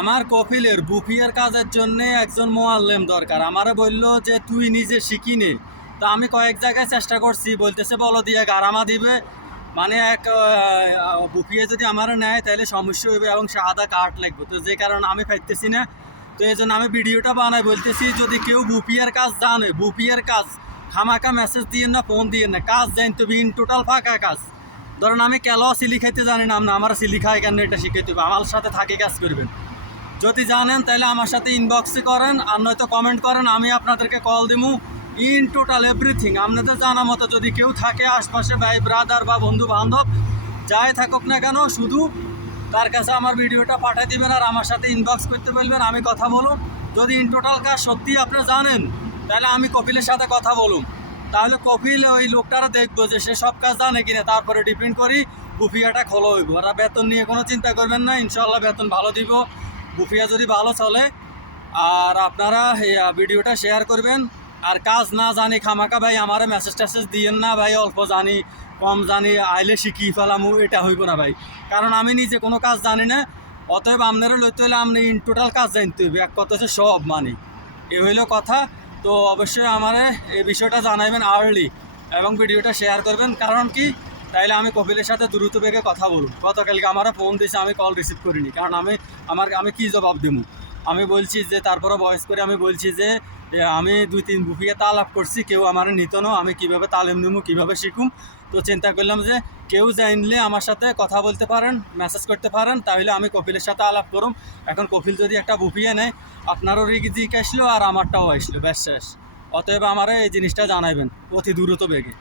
আমার কপিলের বুফিয়ার কাজের জন্য একজন মোয়াল্লেম দরকার। আমারে বলল যে, তুই নিজে শিখি নে। তো আমি কয়েক জায়গায় চেষ্টা করছি, বলতেছে, বলো দিয়ে গারামা দিবে। মানে এক বুফিয়ে যদি আমার নেয় তাহলে সমস্যা হবে এবং সাদা কাঠ লাগবে। তো যে কারণে আমি পাইতেছি না। তো এই জন্য আমি ভিডিওটা বানাই, বলতেছি, যদি কেউ বুপিয়ার কাজ জানে বুপিয়ার কাজ খামাকা মেসেজ দিয়ে না ফোন দিয়ে না, কাজ জানতে হবে ইন টোটাল ফাঁকা কাজ। ধরুন, আমি কেন সিলি খাইতে জানি না আমার সিলি খাই কেন এটা শিখাইতে হবে। আমার সাথে থাকে কাজ করবেন। যদি জানেন, তাহলে আমার সাথে ইনবক্সে করেন, আর নয়তো কমেন্ট করেন, আমি আপনাদেরকে কল দিমু ইন টোটাল এভরিথিং আপনাদের জানা মতো যদি কেউ থাকে আশপাশে ভাই ব্রাদার বা বন্ধু বান্ধব যাই থাকুক না কেন, শুধু তার কাছে আমার ভিডিওটা পাঠিয়ে দিবেন আর আমার সাথে ইনবক্স করতে বলবেন, আমি কথা বলুন। যদি ইন টোটাল কাজ সত্যি আপনি জানেন, তাহলে আমি কপিলের সাথে কথা বলুন। তাহলে কপিল ওই লোকটারা দেখব যে সে সব কাজ জানে কিনা, তারপরে ডিপেন্ড করি বুফিয়াটা খোলো হইব। ওরা বেতন নিয়ে কোনো চিন্তা করবেন না ইনশাল্লাহ বেতন ভালো দিব। বুফিয়া যদি ভালো চলে, আর আপনারা ভিডিওটা শেয়ার করবেন। আর কাজ না জানি খামাকা ভাই, আমার মেসেজ টেসেজ দিয়েন না ভাই, অল্প জানি, কম জানি, আইলে শিখি ফেলামু এটা হইব না ভাই। কারণ আমি নিজে কোনো কাজ জানি না, অতএব আপনারও লইতে হলে আপনি ইন টোটাল কাজ জানতে হইবে। এক কথা হচ্ছে সব মানি। এ হইল কথা। তো অবশ্যই আমার এই বিষয়টা জানাইবেন আর্লি এবং ভিডিওটা শেয়ার করবেন। কারণ কি? তাইলে আমি কপিলের সাথে দ্রুত বেগে কথা বলুন। গতকালকে আমার ফোন দিয়েছে আমি কল রিসিভ করিনি। কারণ আমি, আমার, আমি কি জবাব দেবো? আমি বলছি যে তারপরে বয়স করে আমি বলছি যে আমি দুই তিন বুফিয়ে তালাপ করছি, কেউ আমার নিত না, আমি কীভাবে তালিম নিবো, কীভাবে শিখুম? তো চিন্তা করলাম যে, কেউ জানলে আমার সাথে কথা বলতে পারেন মেসেজ করতে পারেন তাহলে আমি কপিলের সাথে আলাপ করুম। এখন কপিল যদি একটা বুফিয়ে নেয়, আপনারও রিজিক আসলো আর আমারটাও আসলো, ব্যাস শেষ। অতএব আমার এই জিনিসটা জানাবেন অতি দ্রুত বেগে।